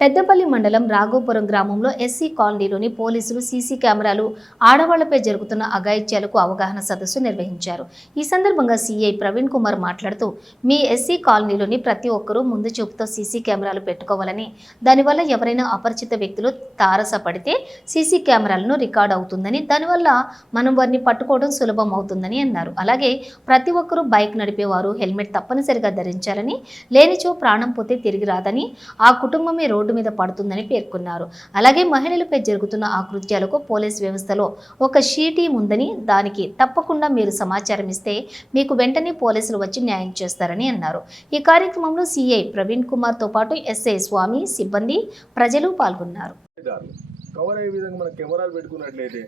పెద్దపల్లి మండలం రాఘోపురం గ్రామంలో ఎస్సీ కాలనీలోని పోలీసులు సీసీ కెమెరాలు ఆడవాళ్లపై జరుగుతున్న అఘాయిత్యాలకు అవగాహన సదస్సు నిర్వహించారు. ఈ సందర్భంగా సీఐ ప్రవీణ్ కుమార్ మాట్లాడుతూ, మీ ఎస్సీ కాలనీలోని ప్రతి ఒక్కరూ ముందు చూపుతో సీసీ కెమెరాలు పెట్టుకోవాలని, దానివల్ల ఎవరైనా అపరిచిత వ్యక్తులు తారసపడితే సీసీ కెమెరాలను రికార్డ్ అవుతుందని, దానివల్ల మనం వారిని పట్టుకోవడం సులభం అవుతుందని అన్నారు. అలాగే ప్రతి ఒక్కరూ బైక్ నడిపేవారు హెల్మెట్ తప్పనిసరిగా ధరించాలని, లేనిచో ప్రాణం పోతే తిరిగి రాదని, ఆ కుటుంబమే రోడ్డు మీద పడుతుందని పేర్కొన్నారు. అలాగే మహిళలపై జరుగుతున్న ఆ కృత్యాలకు పోలీస్ వ్యవస్థలో ఒక షీటీం ఉందని, దానికి తప్పకుండా మీరు సమాచారం ఇస్తే మీకు వెంటనే పోలీసులు వచ్చి న్యాయం చేస్తారని అన్నారు. ఈ కార్యక్రమంలో సీఐ ప్రవీణ్ కుమార్ తో పాటు ఎస్ఐ స్వామి, సిబ్బంది, ప్రజలు పాల్గొన్నారు. కవర్ అయ్యే విధంగా మనం కెమెరాలు పెట్టుకున్నట్లయితే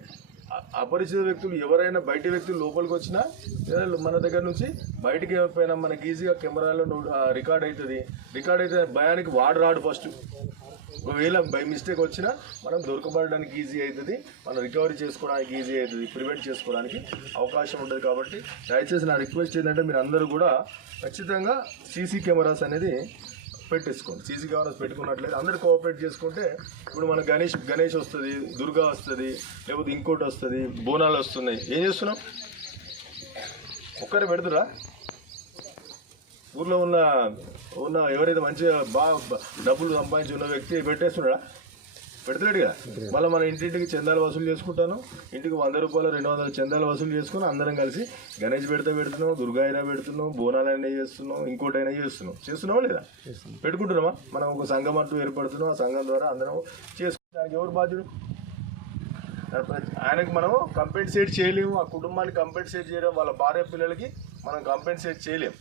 అపరిచిత వ్యక్తులు ఎవరైనా బయట వ్యక్తులు లోపలికి వచ్చినా మన దగ్గర నుంచి బయటికి పోయినా మనకి ఈజీగా కెమెరాలో రికార్డ్ అవుతుంది. రికార్డ్ అయితే భయానికి రాడు ఫస్ట్. ఒకవేళ బై మిస్టేక్ వచ్చినా మనం దొరకబడడానికి ఈజీ అవుతుంది, మనం రికవరీ చేసుకోవడానికి ఈజీ అవుతుంది, ప్రివెంట్ చేసుకోవడానికి అవకాశం ఉంటుంది. కాబట్టి దయచేసి నా రిక్వెస్ట్ ఏంటంటే మీరు అందరూ కూడా ఖచ్చితంగా సీసీ కెమెరాస్ అనేది పెట్టేసుకోండి. సీసీ కెమెరాస్ పెట్టుకున్నట్లయితే అందరూ కోఆపరేట్ చేసుకుంటే ఇప్పుడు మన గణేష్ వస్తుంది, దుర్గా వస్తుంది, లేకపోతే ఇంకోటి వస్తుంది, బోనాలు వస్తున్నాయి. ఏం చేస్తున్నాం? ఒక్కరే పెడుతురా? ఊర్లో ఉన్న ఎవరైతే మంచిగా బాగా డబ్బులు సంపాదించి ఉన్న వ్యక్తి పెట్టేస్తున్నాడా? పెడతలేడు కదా. మళ్ళీ మన ఇంటింటికి చందాలు వసూలు చేసుకుంటాను, ఇంటికి 100 రూపాయలు 200 చందాలు వసూలు చేసుకుని అందరం కలిసి గణేష్ పెడుతున్నాం, దుర్గా అయినా పెడుతున్నాం, బోనాలైనా చేస్తున్నాం, ఇంకోటైనా చేస్తున్నావా లేదా? పెట్టుకుంటున్నామా? మనం ఒక సంఘం అంటూ ఏర్పడుతున్నాం, ఆ సంఘం ద్వారా అందరం చేసుకుంటానికి ఎవరు బాధ్యుడు? ఆయనకు మనం కంపెన్సేట్ చేయలేము, ఆ కుటుంబాన్ని కంపెన్సేట్ చేయలేము, వాళ్ళ భార్య పిల్లలకి మనం కంపెన్సేట్ చేయలేము.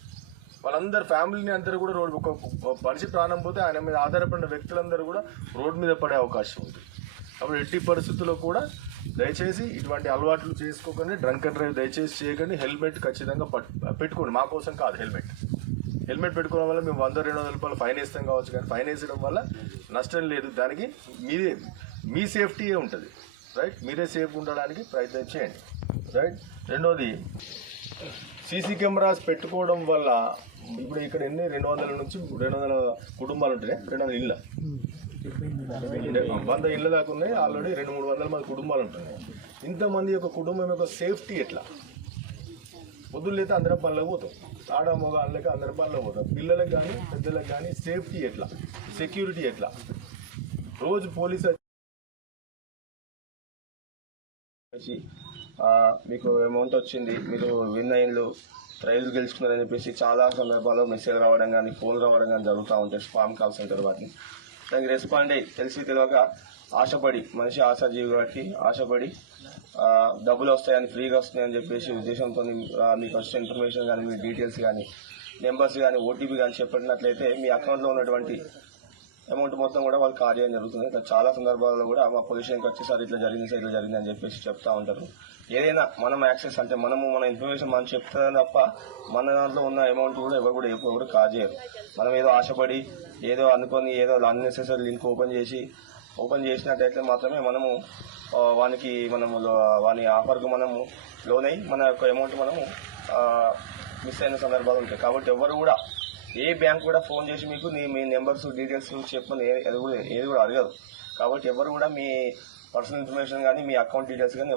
వాళ్ళందరూ ఫ్యామిలీని అందరూ కూడా ఒక మనిషి ప్రాణం పోతే ఆయన మీద ఆధారపడిన వ్యక్తులందరూ కూడా రోడ్డు మీద పడే అవకాశం ఉంది. అప్పుడు ఎట్టి పరిస్థితుల్లో కూడా దయచేసి ఇటువంటి అలవాట్లు చేసుకోకండి, డ్రంక్ అండ్ డ్రైవ్ దయచేసి చేయకండి. హెల్మెట్ ఖచ్చితంగా పెట్టుకోండి. మా కోసం కాదు, హెల్మెట్ పెట్టుకోవడం వల్ల మేము 100-200 రూపాయలు ఫైన్ వేస్తాం కావచ్చు, కానీ ఫైన్ వేసడం వల్ల నష్టం లేదు. దానికి మీ సేఫ్టీయే ఉంటుంది, రైట్? మీరే సేఫ్గా ఉండడానికి ప్రయత్నం చేయండి, రైట్? రెండోది, సీసీ కెమెరాస్ పెట్టుకోవడం వల్ల ఇప్పుడు ఇక్కడ 200 నుంచి 200 కుటుంబాలు ఉంటాయి, 200 ఇళ్ళ 100 ఇళ్ళ దాకా ఉన్నాయి. ఆల్రెడీ 200-300 మంది కుటుంబాలు ఉంటున్నాయి. ఇంతమంది యొక్క కుటుంబం యొక్క సేఫ్టీ ఎట్లా? పొద్దున్నైతే అందరం పనులకు పోతాం, ఆడ మగ అల్లకి అందరం పనులకు పోతాం. పిల్లలకు కానీ పెద్దలకు కానీ సేఫ్టీ ఎట్లా, సెక్యూరిటీ ఎట్లా? రోజు పోలీసు మీకు అమౌంట్ వచ్చింది, మీరు విన్ అయ్యిండ్రు, ప్రైజ్ గెలుచుకున్నారని చెప్పేసి చాలా సందర్భాల్లో మెసేజ్ రావడం కానీ ఫోన్ రావడం కానీ జరుగుతూ ఉంటాయి. స్పామ్ కాల్స్ అంటారు వాటిని. దానికి రెస్పాండ్ అయ్యి తెలియక ఆశపడి, మనిషి ఆశాజీవి కాబట్టి ఆశపడి డబ్బులు వస్తాయని, ఫ్రీగా వస్తున్నాయని చెప్పేసి ఉద్దేశంతో మీకు వచ్చిన ఇన్ఫర్మేషన్ కానీ, మీ డీటెయిల్స్ కానీ, నెంబర్స్ కానీ, ఓటీపీ కానీ చెప్పినట్లయితే మీ అకౌంట్లో ఉన్నటువంటి అమౌంట్ మొత్తం కూడా వాళ్ళు కాల్ చేయడం జరుగుతుంది. ఇట్లా చాలా సందర్భాల్లో కూడా మా పొజిషన్కి వచ్చేసారి ఇట్లా జరిగింది అని చెప్పేసి చెప్తా ఉంటారు. ఏదైనా మనం యాక్సెస్ అంటే మన ఇన్ఫర్మేషన్ మనం చెప్తాం తప్ప మన దాంట్లో ఉన్న అమౌంట్ కూడా ఎవరు కాల్ చేయరు. మనం ఏదో ఆశపడి ఏదో అనుకొని ఏదో అన్నెసెసరీ లింక్ ఓపెన్ చేసినట్టయితే మాత్రమే మనము వాని ఆఫర్కు మనము లోన్ అయ్యి మన యొక్క అమౌంట్ మనము మిస్ అయిన సందర్భాలు ఉంటాయి. కాబట్టి ఎవరు కూడా ఏ బ్యాంక్ కూడా ఫోన్ చేసి మీకు మీ నెంబర్స్ డీటెయిల్స్ చెప్పని ఏది కూడా అడగదు. కాబట్టి ఎవరు కూడా మీ పర్సనల్ ఇన్ఫర్మేషన్ కానీ, మీ అకౌంట్ డీటెయిల్స్ కానీ